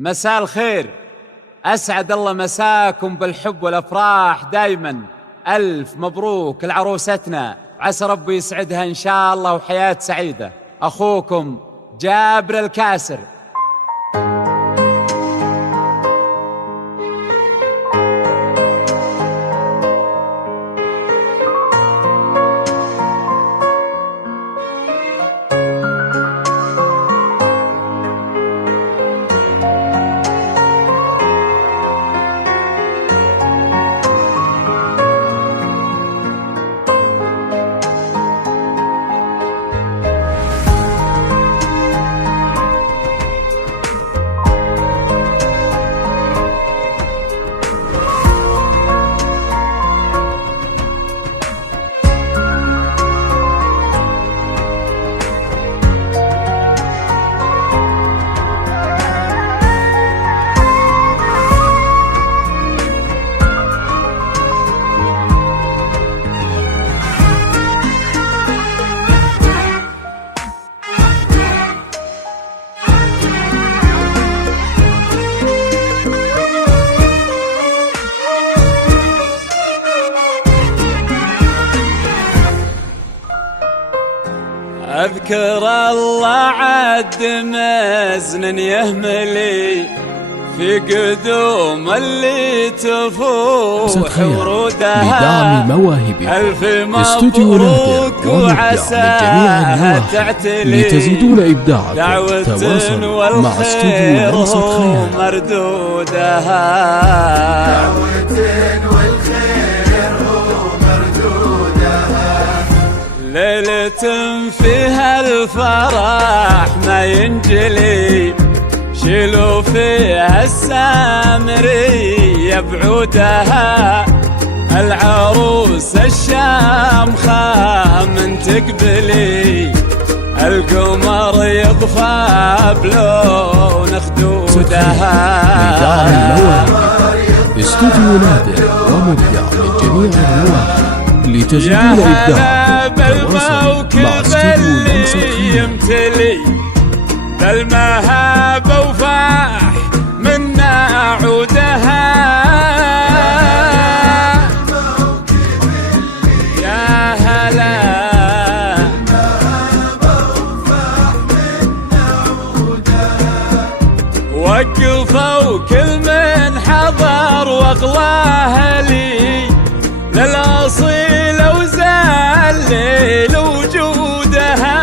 مساء الخير، أسعد الله مساكم بالحب والأفراح دايما. ألف مبروك لعروستنا، عسى ربي يسعدها إن شاء الله وحياة سعيدة. أخوكم جابر الكاسر. أذكر الله عد مزن يهملي في قدوم اللي تفوح ورودها. ألف مبروك وعساها تعتلي لتزيدون إبداعكم. دعوة تواصلوا مع والخير هو مردودها. ليلة فيها الفرح ما ينجلي، شيلوا فيها السامرية بعودها. العروس الشامخة من تقبلي، القمر يطفى بلون خدودها. استوديو نادر ومبدع من جميع النواحي لتزيدون إبداعكم. بالموكب اللي يمتلي بالمهابة وفاح منا عودها. يا هلا وقفوا كل من حضر واغلاه لي للأصيل وزال وجودها.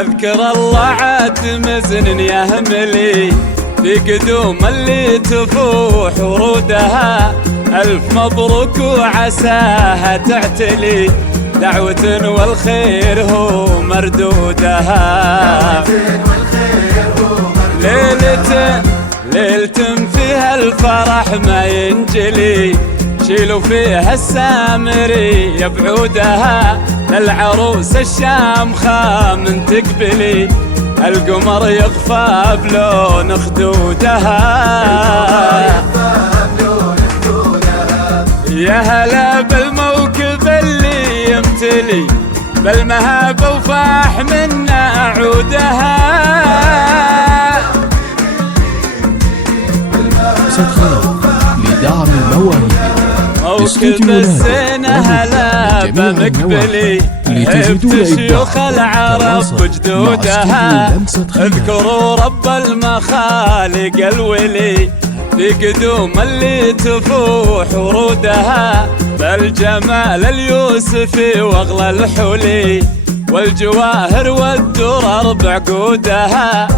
أذكر الله عد مزن يهملي في قدوم اللي تفوح ورودها. ألف مبروك وعساها تعتلي، دعوة والخير هو مردودها. ليلة فيها الفرح ما ينجلي، شيلوا فيها السامرية بعودها. للعروس الشامخة من تقبلي، القمر يطفى بلون خدودها. يا هلا بالموكب اللي يمتلي بالمهابة وفاح منا عودها. لدعم المواهب موكب الزينة هلا بمقبلي، هبت شيوخ العرب بجدودها. اذكروا رب المخالق الولي في قدوم اللي تفوح ورودها. بالجمال اليوسفي واغلى الحلي، والجواهر والدرر بعقودها.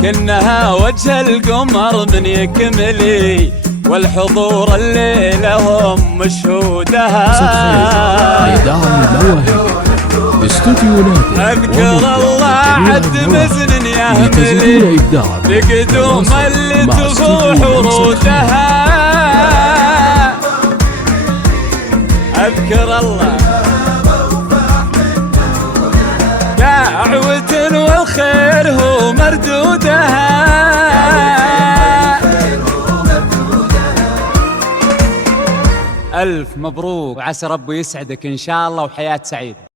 كنها وجه القمر من يكملي، والحضور الليلة هم مشهودها. أذكر الله عد مزن يهملي بقدوم اللي تفوح ورودها. أذكر الله دعوة الخير هو مردودها. ألف مبروك وعسى ربي يسعدك إن شاء الله وحياة سعيدة.